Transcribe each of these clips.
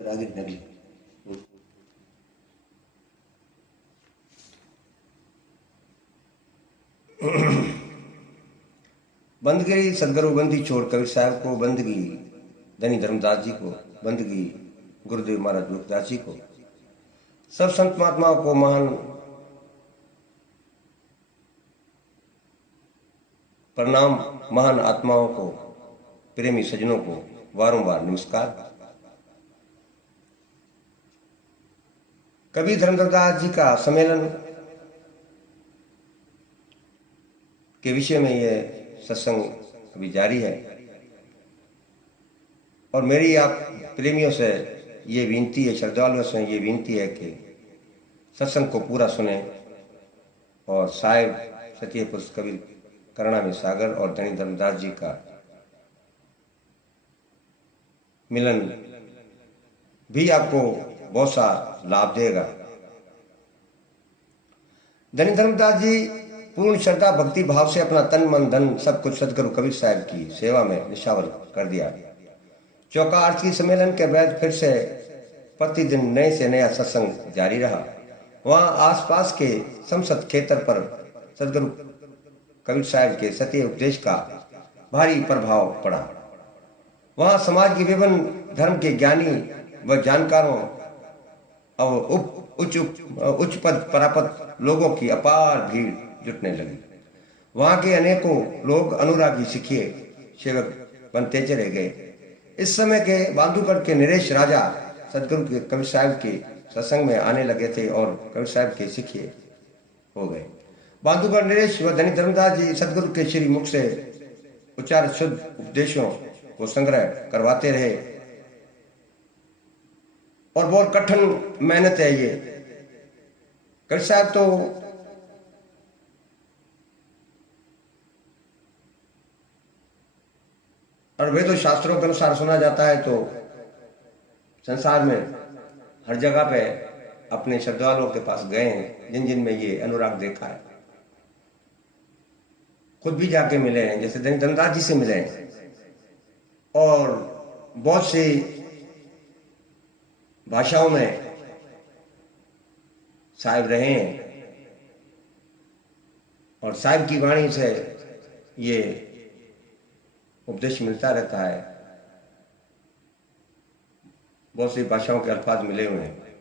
आगे नगली बंदगी सदगुरु बंदी छोड़ कबीर साहब को, बंदगी धनी धर्मदास जी को, बंदगी गुरुदेव महाराज योगदास जी को, सब संत महात्माओं को, महान प्रणाम, महान आत्माओं को, प्रेमी सज्जनों को बारंबार नमस्कार। कबीर धर्मदास जी का सम्मेलन के विषय में यह सत्संग अभी जारी है और मेरी आप प्रेमियों से ये विनती है, श्रद्धालुओं से ये विनती है कि सत्संग को पूरा सुने और साहिब सत्य पुरुष कबीर करुणा सागर और धनी धर्मदास जी का मिलन भी आपको बहुत सा लाभ देगा। धनी धर्मदास जी पूर्ण श्रद्धा भक्ति भाव से अपना तन मन धन सब कुछ सदगुरु कबीर साहब की सेवा में निशावर कर दिया। चौका आरती सम्मेलन के बाद फिर से प्रतिदिन नए से नया सत्संग जारी रहा। वहां आसपास के संसद क्षेत्र पर सदगुरु कबीर साहब के सत्य उपदेश का भारी प्रभाव पड़ा। वहां समाज के विभिन्न धर्म के ज्ञानी व जानकारों और उच्च पद प्राप्त लोगों की अपार भीड़ जुटने लगी। वहां के अनेकों लोग अनुरागी सिखिए सेवक बनते चले गए। इस समय के बांधुगढ़ के नरेश राजा सदगुरु के कबीर साहब के सत्संग में आने लगे थे और कबीर साहब के सिखिए हो गए। बांधुगढ़ नरेश व धनी धर्मदास जी सदगुरु के श्री मुख से उच्चार शुद्ध उपदेशों को संग्रह करवाते रहे और बहुत कठिन मेहनत है ये। कबीर साहब तो और वेदों शास्त्रों के अनुसार सुना जाता है तो संसार में हर जगह पे अपने श्रद्धालुओं के पास गए हैं जिन जिन में ये अनुराग देखा है। खुद भी जाके मिले हैं, जैसे धनी धर्मदास जी से मिले हैं और बहुत सी भाषाओं में साहिब रहे हैं और साहिब की वाणी से ये उपदेश मिलता रहता है। बहुत सी भाषाओं के अल्फाज मिले हुए हैं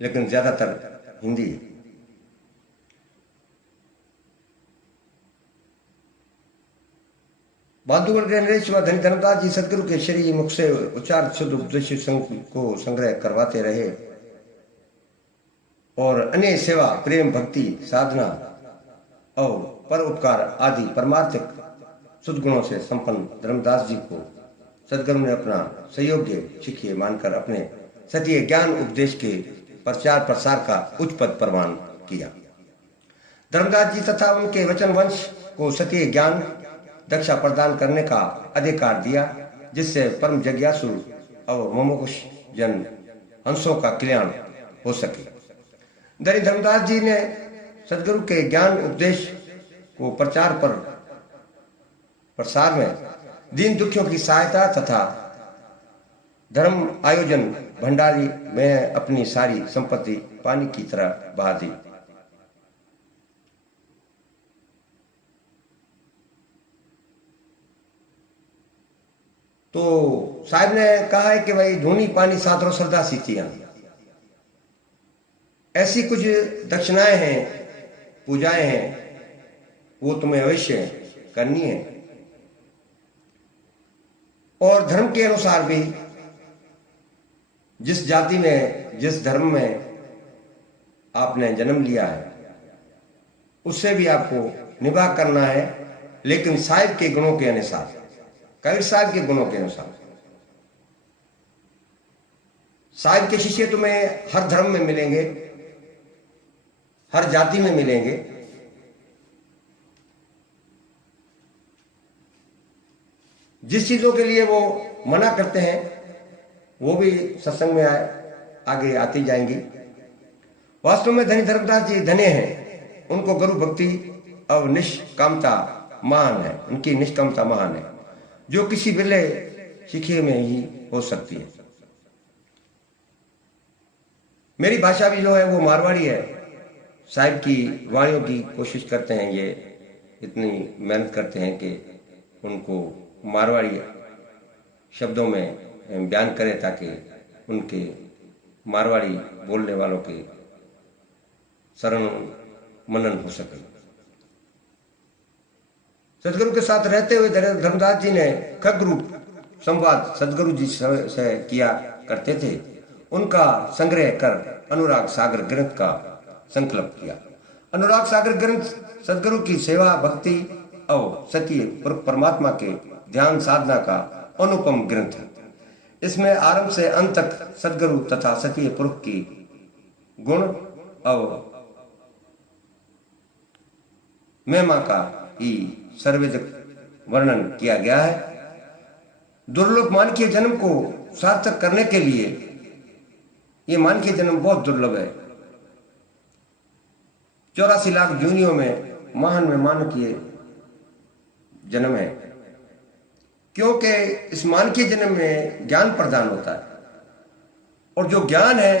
लेकिन ज्यादातर हिंदी। बांधुगढ़ के नरेश व धनी धर्मदास जी सदगुरु के श्री मुख से उच्चार शुद्ध उपदेश को संग्रह करवाते रहे और अन्य सेवा प्रेम भक्ति साधना और पर उपकार आदि परमार्थिक शुद्ध गुणों से संपन्न धर्मदास जी को सदगुरु ने अपना सहयोग्य शिष्य मानकर अपने सत्य ज्ञान उपदेश के प्रचार प्रसार का उच्च पद प्रदान किया। धर्मदास जी तथा उनके वचन वंश को सत्य ज्ञान दक्षा प्रदान करने का अधिकार दिया जिससे परम जिज्ञासु और मुमुक्षु जन हंसों का कल्याण हो सके। धनी धर्मदास जी ने सदगुरु के ज्ञान उपदेश को प्रचार प्रसार में दीन दुखियों की सहायता तथा धर्म आयोजन भंडारी में अपनी सारी संपत्ति पानी की तरह बहा दी। तो साहब ने कहा है कि भाई धूनी पानी सातरों श्रद्धा सीतियां, ऐसी कुछ दक्षिणाएं हैं, पूजाएं हैं, वो तुम्हें अवश्य करनी है और धर्म के अनुसार भी जिस जाति में जिस धर्म में आपने जन्म लिया है उससे भी आपको निवाह करना है, लेकिन साहिब के गुणों के अनुसार, कबीर साहब के गुणों के अनुसार। साहिब के शिष्य तुम्हें हर धर्म में मिलेंगे, हर जाति में मिलेंगे। जिस चीजों के लिए वो मना करते हैं वो भी सत्संग में आगे आती जाएंगी। वास्तव में धनी धर्मदास जी धन्य हैं, उनको गुरु भक्ति और निष्कामता महान है, उनकी निष्कामता महान है जो किसी बिरले शिष्य में ही हो सकती है। मेरी भाषा भी जो है वो मारवाड़ी है। साहिब की वाणियों की कोशिश करते हैं, ये इतनी मेहनत करते हैं कि उनको मारवाड़ी शब्दों में बयान करें ताकि उनके मारवाड़ी बोलने वालों के शरण मनन हो सके। सदगुरु के साथ रहते हुए धर्मदास जी ने खग संवाद सदगुरु जी से किया करते थे। उनका संग्रह कर अनुराग सागर ग्रंथ का संकल्प किया। अनुराग सागर ग्रंथ सदगुरु की सेवा भक्ति और सत्य परमात्मा के ध्यान साधना का अनुपम ग्रंथ है। इसमें आरंभ से अंत तक सदगुरु तथा सत्य पुरुष की गुण और महिमा का ही सर्वविदित वर्णन किया गया है। दुर्लभ मानकीय जन्म को सार्थक करने के लिए ये मानकीय जन्म बहुत दुर्लभ है। 84 लाख जूनियों में महान में मानकीय जन्म है, क्योंकि इस मानकीय जन्म में ज्ञान प्रदान होता है। और जो ज्ञान है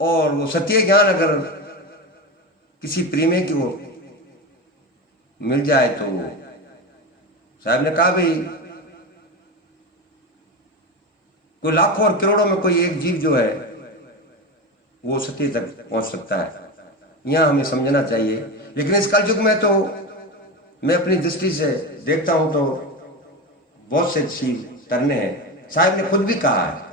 और वो सत्य ज्ञान अगर किसी प्रेमी को मिल जाए तो साहब ने कहा भाई कोई लाखों और करोड़ों में कोई एक जीव जो है वो सत्य तक पहुंच सकता है। यहां हमें समझना चाहिए। लेकिन इस कलयुग में तो मैं अपनी दृष्टि से देखता हूं तो बहुत से चीज करने हैं। साहब ने खुद भी कहा है,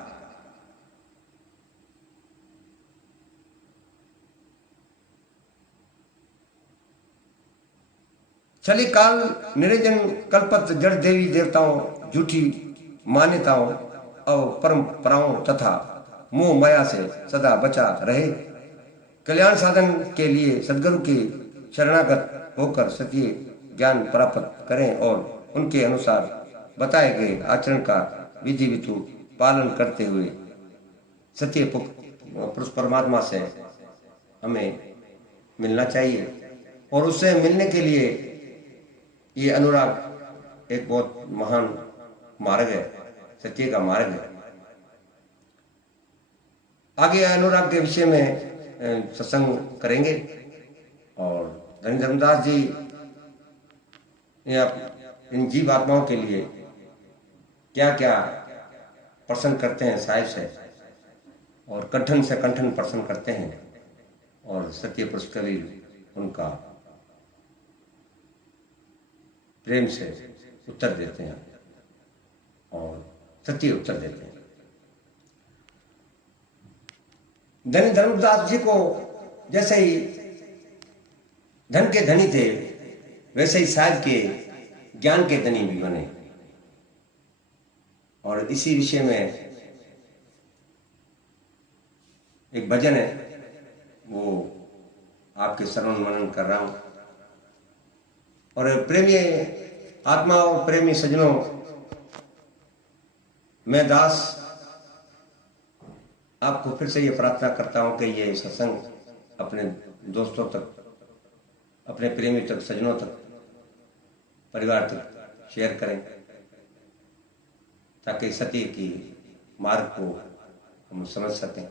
चली काल निरंजन कल्पत जड़ देवी देवताओं झूठी मान्यताओं और परंपराओं तथा मोह माया से सदा बचा रहे। कल्याण साधन के लिए सदगुरु के शरणागत होकर सत्य ज्ञान प्राप्त करें और उनके अनुसार बताए गए आचरण का विधि विधु पालन करते हुए सत्य पुरुष परमात्मा से हमें मिलना चाहिए। और उससे मिलने के लिए ये अनुराग एक बहुत महान मार्ग है, सत्य का मार्ग है। आगे अनुराग के विषय में सत्संग करेंगे। और धनी धर्मदास जी इन जीव आत्माओं के लिए क्या क्या प्रश्न करते हैं साहिब से, और कंठन से कंठन प्रश्न करते हैं, और सत्य पुरुष कबीर उनका प्रेम से उत्तर देते हैं और सत्य उत्तर देते हैं। धनी धर्मदास जी को जैसे ही धन के धनी थे वैसे ही साहिब के ज्ञान के धनी भी बने। और इसी विषय में एक भजन है, वो आपके श्रवण मनन कर रहा हूं। और प्रेमी आत्माओं, प्रेमी सज्जनों, मैं दास आपको फिर से ये प्रार्थना करता हूं कि ये सत्संग अपने दोस्तों तक, अपने प्रेमी तक, सज्जनों तक, परिवार तक शेयर करें, ताकि सत्य की मार्ग को हम समझ सकें।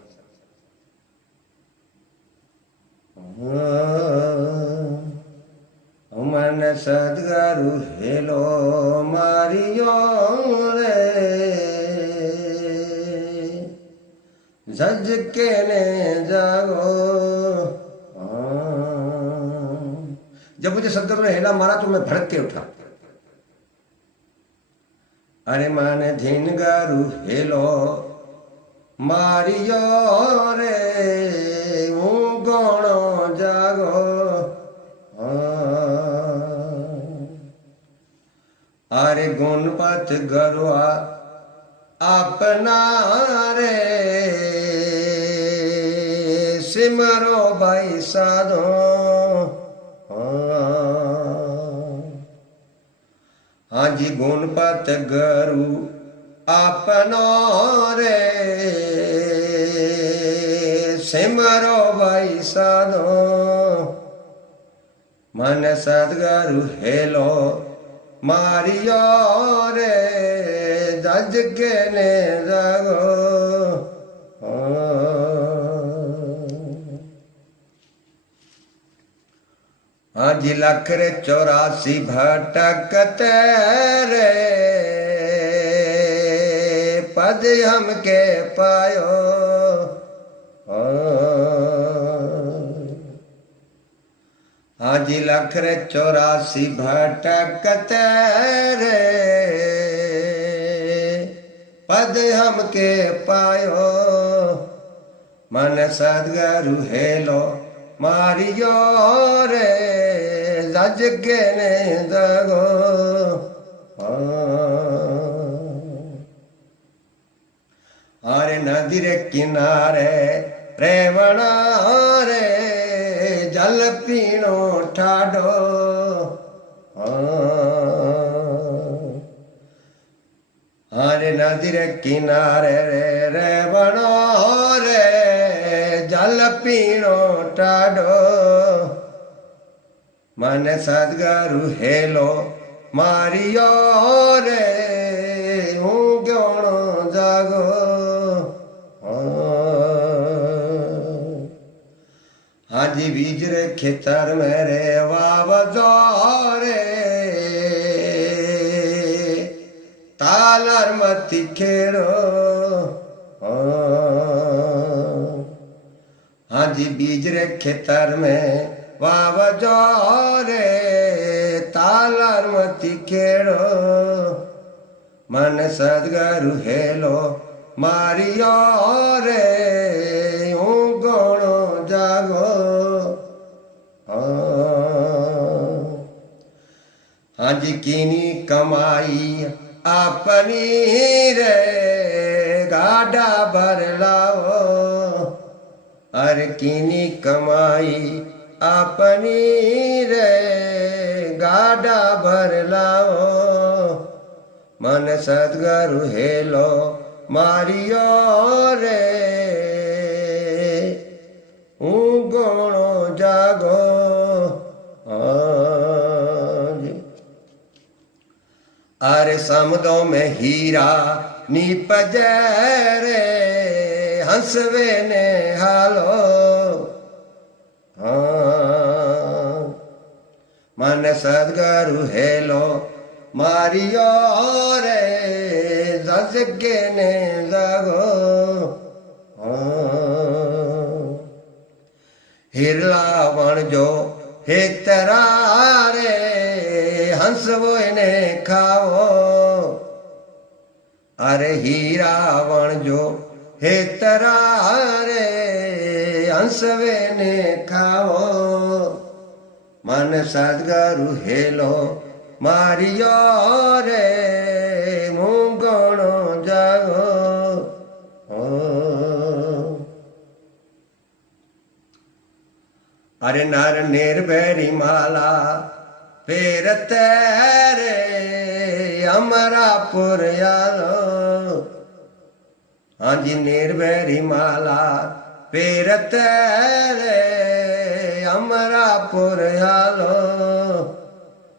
मन सदगुरु हेलो मारियो रे, जज के ने जागो। जब मुझे सदगुरु ने हेला मारा तो मैं भड़क के उठा। अरे मन धीन गुरु हेलो मारियो रे, गौण जागो। अरे गुणपत गरुआ अपना रे, सिमरो भाई साधो। हाँ जी गुणपत गरु अपना रे, सिमरो भाई साधो। मन सदगुरु हेलो मारियो रे, जज के ने जागो। हाँ जी लख रे 84 भटकते रे पद हमके पायो। हाँ जी लख रे 84 भटकते रे पद हमके पायो। मन सदगुरु हेलो मारियो रे जज के ने जगो। अरे नदी रे किनारे रेवणा रे जल पीनो ठाडो। अरे नदी रे किनारे रे रेवणा रे जल पीनो ठाडो। मन सदगुरु हेलो मारियो रे हूँ क्यों जागो। हाँ जी बीज रे खेतर में रे वावजो रे तालर मती खेड़ो। हाँ जी बीज रे खेतर में वावजो रे तालर मती खेड़ो। मन सदगुरु हेलो मारियो रे हूँ गणो जागो। हाँ जी कीनी कमाई अपनी रे गाड़ा भर लाओ। अरे कीनी कमाई अपनी रे गाड़ा भर लाओ। मन सदगुरु हेलो मारियो रे गणो जागो। अरे समुद्रों में हीरा निपजे रे हंसवे ने हालो। मन सदगुरु हेलो मारियो रे जज के ने जागो। हिरला बन जो हे तेरा रे हंस वो ने खाओ। अरे हीरा बन जो हे तेरा रे हंस वे ने खाओ। मन सदगुरु हेलो मारियो रे मुँह गणो जागो। अरे नर निर्भैरी माला फेरते रे अमरापुर यालो। हाँ जी निर्भैरी माला फेरते रे अमरापुर यालो।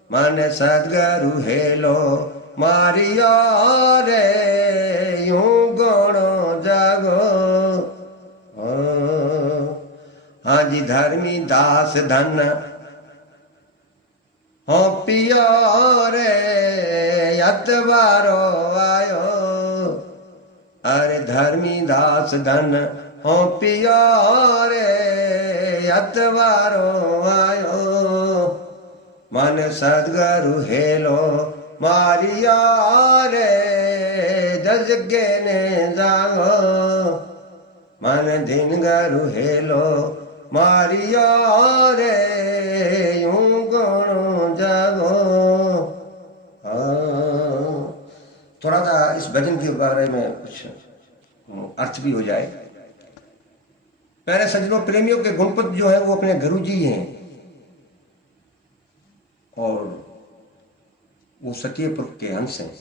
मन सदगुरु हेलो मारियो रे यूं गणो जागो। हाँ जी धर्मी दास धन हो पियो रे अतवारो आयो। अरे धर्मी दास धन हो पियो रे अतवारो आयो। मन सदगुरु हेलो मारियो रे जज के ने जागो। मन दिन गुरु हेलो मारियो रे यूं गणो जागो। थोड़ा सा इस भजन के बारे में कुछ अर्थ भी हो जाए। प्यारे सज्जनों प्रेमियों के गुणपत जो है वो अपने गुरु जी हैं और वो सत्य पुरुष के अंश हैं।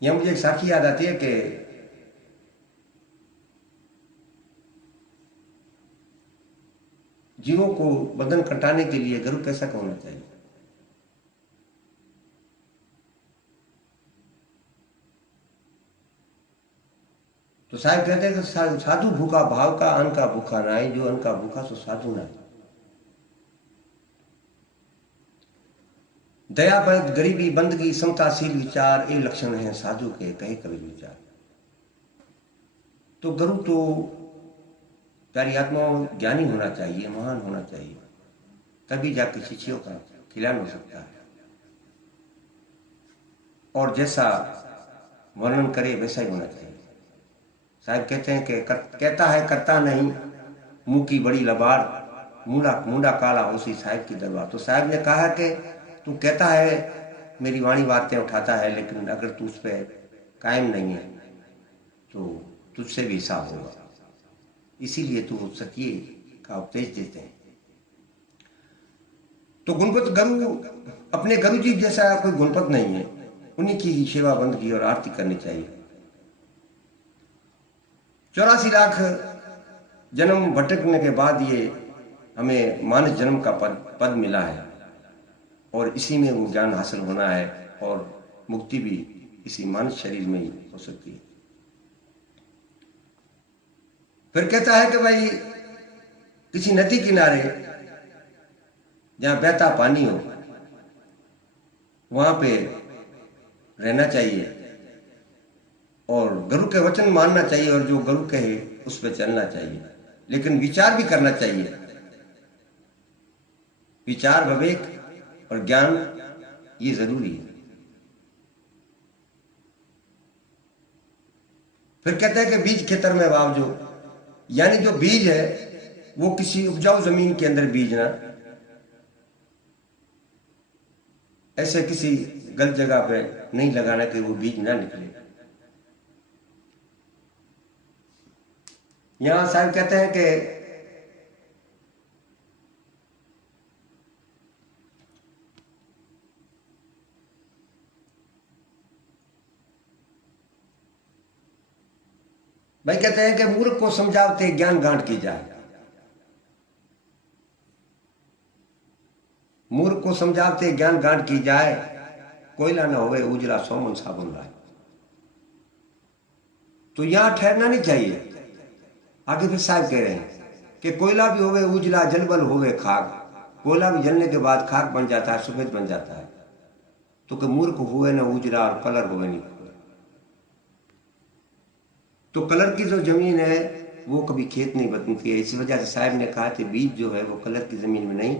यह मुझे एक साखी याद आती है कि जीवों को बंधन कटाने के लिए गुरु कैसा होना चाहिए। तो साहब कहते हैं कि साधु भूखा भाव का, अन्न का भूखा ना है, जो अन्न का भूखा सो साधु ना है। दया पर गरीबी बंदगी समताशील विचार, ये लक्षण हैं साधु के, कहे कबीर विचार। तो गुरु तो प्यारी आत्माओं ज्ञानी होना चाहिए, महान होना चाहिए, तभी जाके शिष्यों का कल्याण हो सकता है। और जैसा वर्णन करे वैसा ही होना चाहिए। साहब कहते हैं कि कहता है करता नहीं, मुंह की बड़ी लबाड़, मुंडा काला उसी साहब की दरबार। तो साहब ने कहा कि तू कहता है मेरी वाणी बातें उठाता है, लेकिन अगर तू उस पर कायम नहीं है तो तुझसे भी हिसाब होगा। इसीलिए तू सत्य का उपदेश देते हैं। तो गुणपत गुरु, अपने गुरु जी जैसा कोई गुणपत नहीं है, उन्हीं की सेवा बंदगी और आरती करनी चाहिए। 84 लाख जन्म भटकने के बाद ये हमें मानव जन्म का पद मिला है, और इसी में वो ज्ञान हासिल होना है, और मुक्ति भी इसी मानव शरीर में ही हो सकती है। फिर कहता है कि भाई किसी नदी किनारे जहां बहता पानी हो वहां पे रहना चाहिए, और गुरु के वचन मानना चाहिए, और जो गुरु कहे उस पर चलना चाहिए, लेकिन विचार भी करना चाहिए। विचार, विवेक और ज्ञान ये जरूरी है। फिर कहते हैं कि बीज खेतर में वाव जो, यानी जो बीज है वो किसी उपजाऊ जमीन के अंदर बीजना, ऐसे किसी गलत जगह पे नहीं लगाना कि वो बीज ना निकले। यहां साहब कहते हैं कि भाई कहते हैं कि मूर्ख को समझाते ज्ञान गांठ की जाए। मूर्ख को समझाते ज्ञान गांठ की जाए, कोयला ना होवे उजला सोमन साबुन लाए। तो यहां ठहरना नहीं चाहिए। आगे फिर साहब कह रहे हैं कि कोयला भी होवे उजला, जलबल होवे खाक। कोयला भी जलने के बाद खाक बन जाता है, सफेद बन जाता है। तो कि मूर्ख हुए ना उजला और कलर हुए नहीं। तो कलर की जो जमीन है वो कभी खेत नहीं बनती है। इसी वजह से साहब ने कहा कि बीज जो है वो कलर की जमीन में नहीं,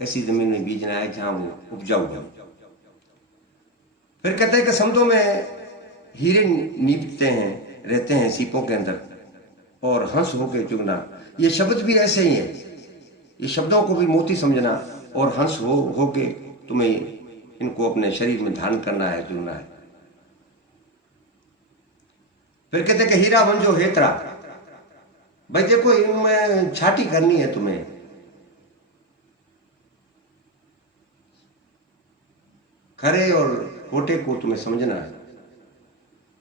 ऐसी जमीन में बीजना है जहां वो उपजाऊ है। फिर कहते हैं कि समुद्रों में हीरे नीपते हैं, रहते हैं सीपों के अंदर, और हंस होके चुगना। ये शब्द भी ऐसे ही है। ये शब्दों को भी मोती समझना, और हंस होके तुम्हें इनको अपने शरीर में धारण करना है, चुनना है। फिर कहते कि हीरा बन जो हेतरा, भाई देखो इनमें छाटी करनी है तुम्हें। खरे और खोटे को तुम्हें समझना है।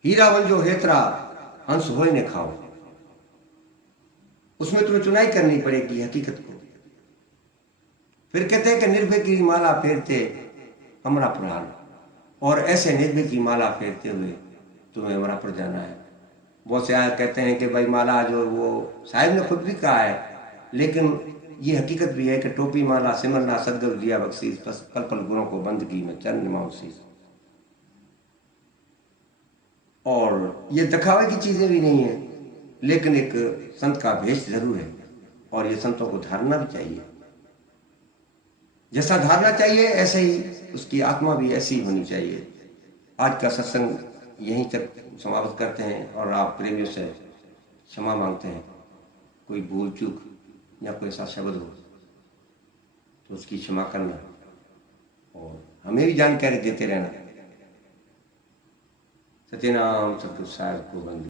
हीरा बन जो हेतरा, हंस होए ने खाओ। उसमें तुम्हें चुनाई करनी पड़ेगी हकीकत को। फिर कहते हैं कि निर्भय की माला फेरते अमरा प्राण, और ऐसे निर्भय की माला फेरते हुए तुम्हें अमरा पर जाना है। बहुत से आए कहते हैं कि भाई माला जो वो साहिब ने खुद भी कहा है, लेकिन ये हकीकत भी है कि टोपी माला सिमरना सदगुरु दिया बख्शीश, बस पल पल गुणों को बंदगी में चरण निमाओ शीश। और ये दिखावे की चीजें भी नहीं है, लेकिन एक संत का भेष जरूर है, और ये संतों को धारना भी चाहिए। जैसा धारना चाहिए ऐसे ही उसकी आत्मा भी ऐसी होनी चाहिए। आज का सत्संग यहीं तक समाप्त करते हैं, और आप प्रेमियों से क्षमा मांगते हैं। कोई भूल चूक या कोई ऐसा शब्द हो तो उसकी क्षमा करना, और हमें भी जानकारी देते रहना। सत्यनाम सतगुरु साहिब को बंद।